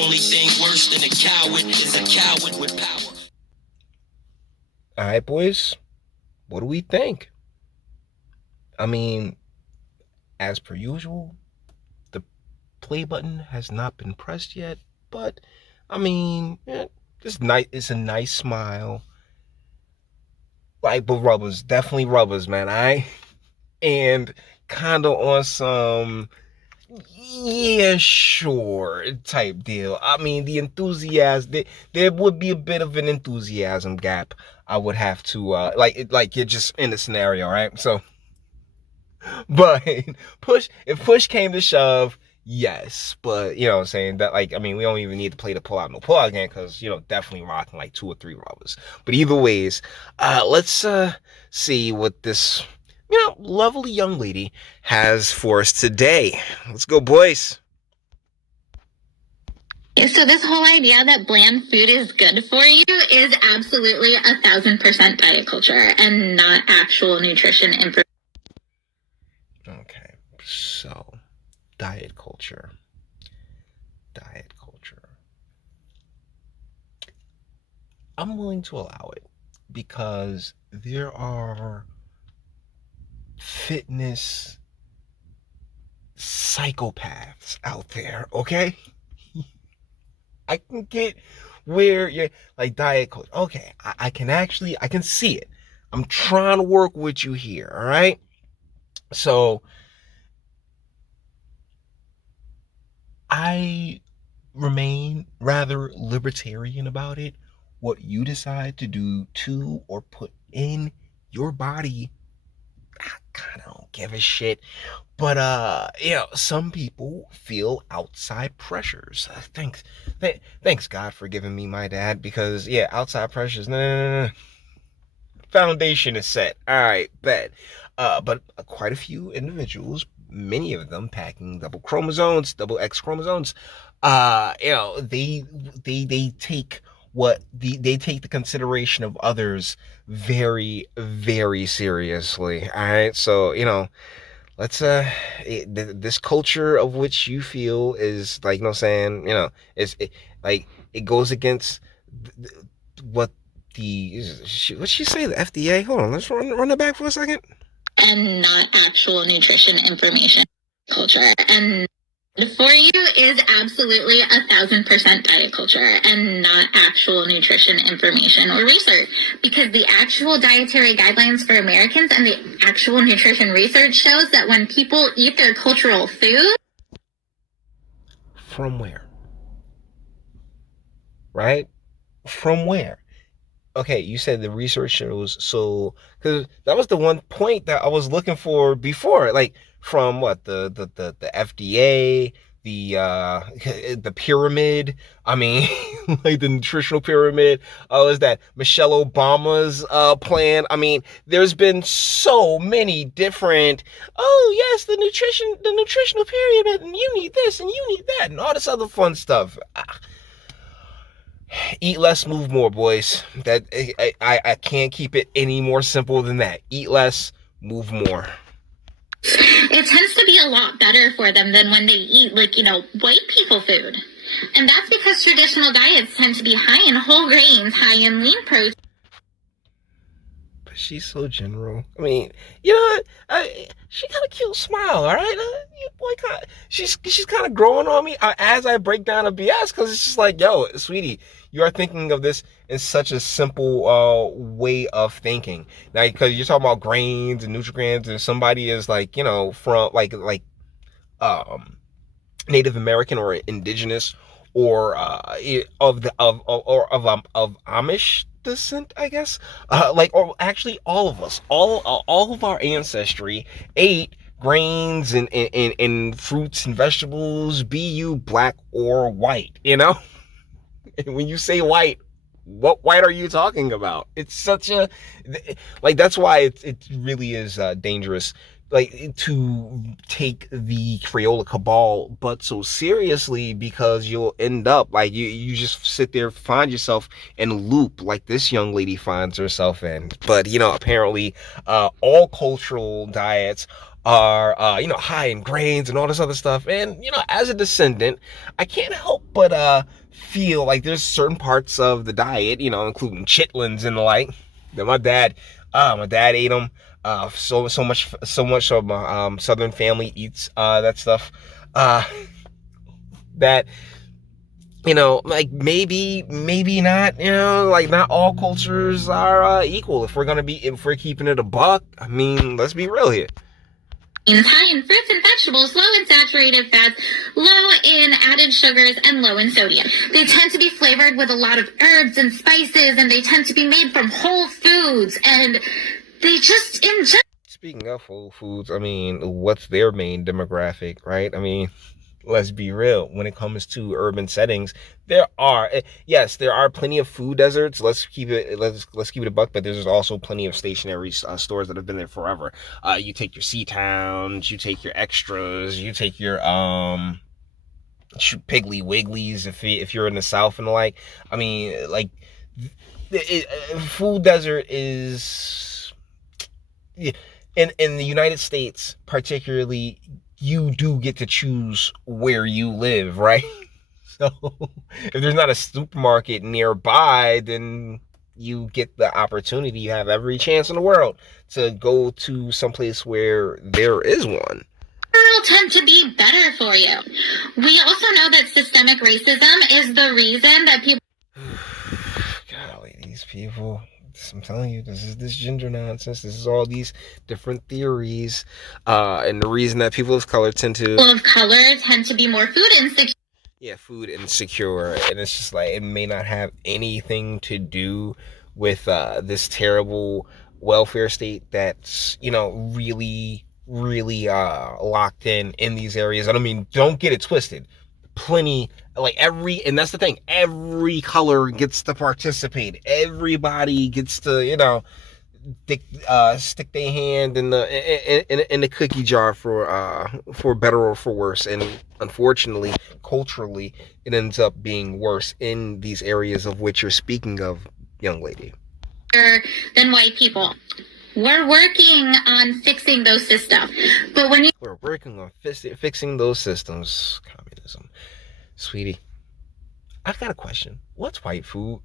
Only thing worse than a coward is a coward with power. All right, boys, what do we think? I mean, as per usual, the play button has not been pressed yet, but I mean, it's nice. It's a nice smile. Like, but rubbers, definitely rubbers, man. And kind of on some, yeah, sure type deal. I mean, the enthusiasm, there would be a bit of an enthusiasm gap. I would have to, like you're just in the scenario, right? So, but if push came to shove, yes. But, you know what I'm saying? That, like, I mean, we don't even need to play the pull out, no pull out game, because, definitely rocking like 2 or 3 rubbers. But either ways, let's, see what this, lovely young lady has for us today. Let's go, boys. So this whole idea that bland food is good for you is absolutely 1,000% diet culture and not actual nutrition information. Okay, so diet culture. I'm willing to allow it because there are fitness psychopaths out there, okay? I can get where you're like diet coach. Okay, I can see it. I'm trying to work with you here, all right? So I remain rather libertarian about it. What you decide to do to or put in your body, I kind of don't give a shit. But some people feel outside pressures. Thanks God for giving me my dad, because outside pressures. No. Foundation is set. All right, bet. But quite a few individuals, many of them packing double chromosomes, double X chromosomes, they take they take the consideration of others very, very seriously. All right, so let's this culture of which you feel is like, saying, it goes against what what'd she say, the FDA? Hold on, let's run it back for a second. And not actual nutrition information culture. And for you is absolutely 1,000% diet culture and not actual nutrition information or research, because the actual dietary guidelines for Americans and the actual nutrition research shows that when people eat their cultural food. From where? Right? From where? Okay, you said the research shows, so because that was the one point that I was looking for before, like from what the FDA, the pyramid. I mean, like the nutritional pyramid. Oh, is that Michelle Obama's plan? I mean, there's been so many different. Oh yes, the nutritional pyramid, and you need this and you need that and all this other fun stuff. Eat less, move more, boys. That I can't keep it any more simple than that. Eat less, move more. It tends to be a lot better for them than when they eat, white people food. And that's because traditional diets tend to be high in whole grains, high in lean protein. But she's so general. I mean, she got a cute smile, all right? She's kind of growing on me as I break down a BS, because it's just like, yo, sweetie, you are thinking of this in such a simple way of thinking. Now, because you're talking about grains and nutrients, and somebody is like, from Native American or indigenous or of Amish descent, I guess. Or actually, all of us, all of our ancestry ate grains and fruits and vegetables, be you black or white, And when you say white, what white are you talking about? It's such a, that's why it really is dangerous, to take the Crayola cabal but so seriously, because you'll end up like you just sit there, find yourself in a loop like this young lady finds herself in. But apparently all cultural diets are high in grains and all this other stuff. And as a descendant, I can't help but feel like there's certain parts of the diet, including chitlins and the like, that my dad ate them. So much of my southern family eats that stuff. That like maybe not, like not all cultures are equal. If we're keeping it a buck, I mean, let's be real here. High in fruits and vegetables, low in saturated fats, low in added sugars, and low in sodium. They tend to be flavored with a lot of herbs and spices, and they tend to be made from whole foods, and they just ingest. Speaking of whole foods, I mean, what's their main demographic, right? I mean, let's be real. When it comes to urban settings, there are plenty of food deserts. Let's keep it a buck. But there's also plenty of stationary stores that have been there forever. You take your sea towns, you take your extras, you take your Piggly Wigglies if you're in the South and the like. I mean, like, food desert is, in the United States particularly, you do get to choose where you live, right? So if there's not a supermarket nearby, then you get the opportunity. You have every chance in the world to go to someplace where there is one. Will tend to be better for you. We also know that systemic racism is the reason that people. Golly, these people. I'm telling you, this is this gender nonsense. This is all these different theories, and the reason that people of color tend to be more food insecure. Yeah, food insecure, and it's just like, it may not have anything to do with this terrible welfare state that's really, really locked in these areas. I mean, don't get it twisted. Plenty, like, and that's the thing, every color gets to participate. Everybody gets to stick their hand in the cookie jar for better or for worse. And unfortunately, culturally, it ends up being worse in these areas of which you're speaking of, young lady. Than white people. We're working on fixing those systems. But we're working on fixing those systems. Communism. Sweetie, I've got a question. What's white food?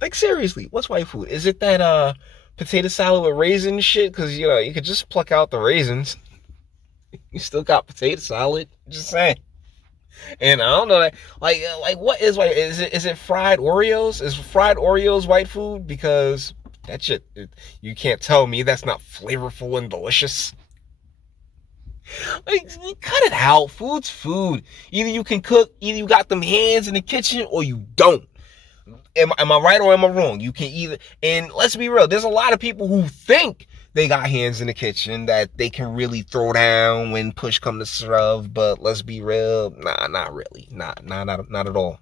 Like, seriously, what's white food? Is it that potato salad with raisins shit? Because you could just pluck out the raisins. You still got potato salad. Just saying. And I don't know that, like what is white? Is it fried Oreos? Is fried Oreos white food? Because that shit, you can't tell me that's not flavorful and delicious. Like, cut it out. Food's food. Either you can cook, either you got them hands in the kitchen, or you don't. Am I right or am I wrong? You can either, and let's be real, there's a lot of people who think they got hands in the kitchen, that they can really throw down when push come to shove, but let's be real, nah, not really. Not at all.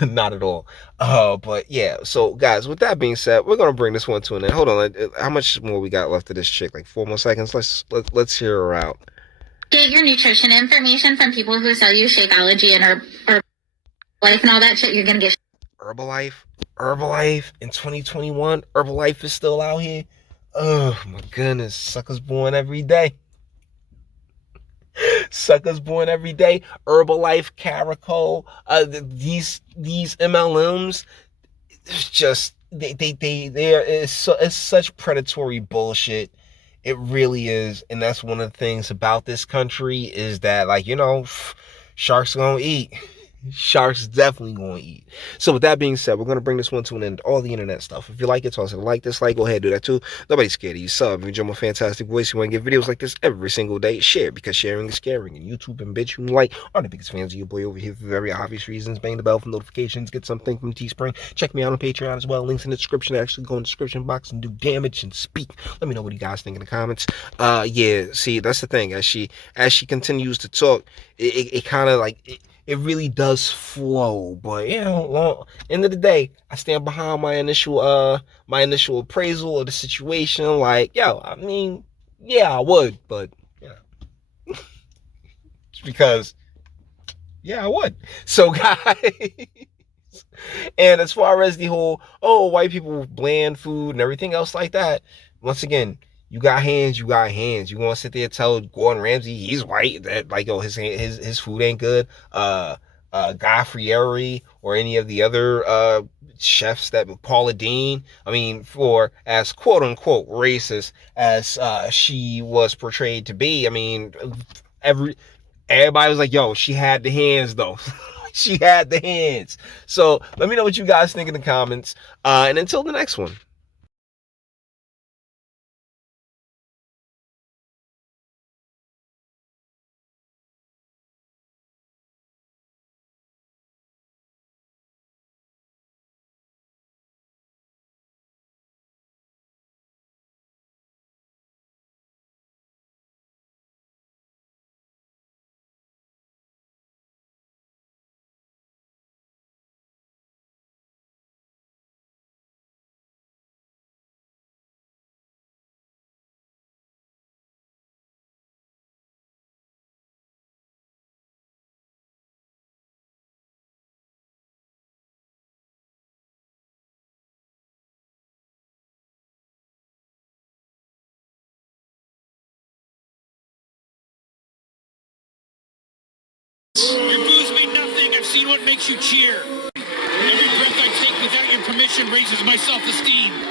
Not at all. But yeah, so guys, with that being said, we're gonna bring this one to an end. Hold on, how much more we got left of this chick? Like 4 more seconds. Let's hear her out. Get your nutrition information from people who sell you Shakeology and Herbalife and all that shit. You're gonna get Herbalife in 2021. Herbalife is still out here. Oh my goodness, suckers born every day. Suckers born every day. Herbalife, Caraco, these MLMs, it's just it's such predatory bullshit. It really is. And that's one of the things about this country, is that, like, sharks gonna eat. Sharks definitely gonna eat. So with that being said, we're gonna bring this one to an end. All the internet stuff. If you like it, toss it a like, dislike, go ahead, do that too. Nobody's scared of you. Sub, if you enjoy my fantastic voice, you want to get videos like this every single day, share, because sharing is caring. And YouTube and Bitchute and like are the biggest fans of your boy over here for very obvious reasons. Bang the bell for notifications. Get something from Teespring. Check me out on Patreon as well. Links in the description. Actually go in the description box and do damage and speak. Let me know what you guys think in the comments. Yeah, see, that's the thing. As she continues to talk, it kind of like it really does flow. But end of the day, I stand behind my initial appraisal of the situation. Like, I mean, I would, but just because, I would. So guys, and as far as the whole white people bland food and everything else like that, once again, You got hands, you got hands. You want to sit there and tell Gordon Ramsay he's white, that like, yo, his food ain't good. Guy Fieri or any of the other chefs, that Paula Deen, I mean, for as quote unquote racist as she was portrayed to be, I mean, everybody was like, yo, she had the hands though. She had the hands. So let me know what you guys think in the comments. And until the next one. Your booze mean nothing. I've seen what makes you cheer. Every breath I take without your permission raises my self-esteem.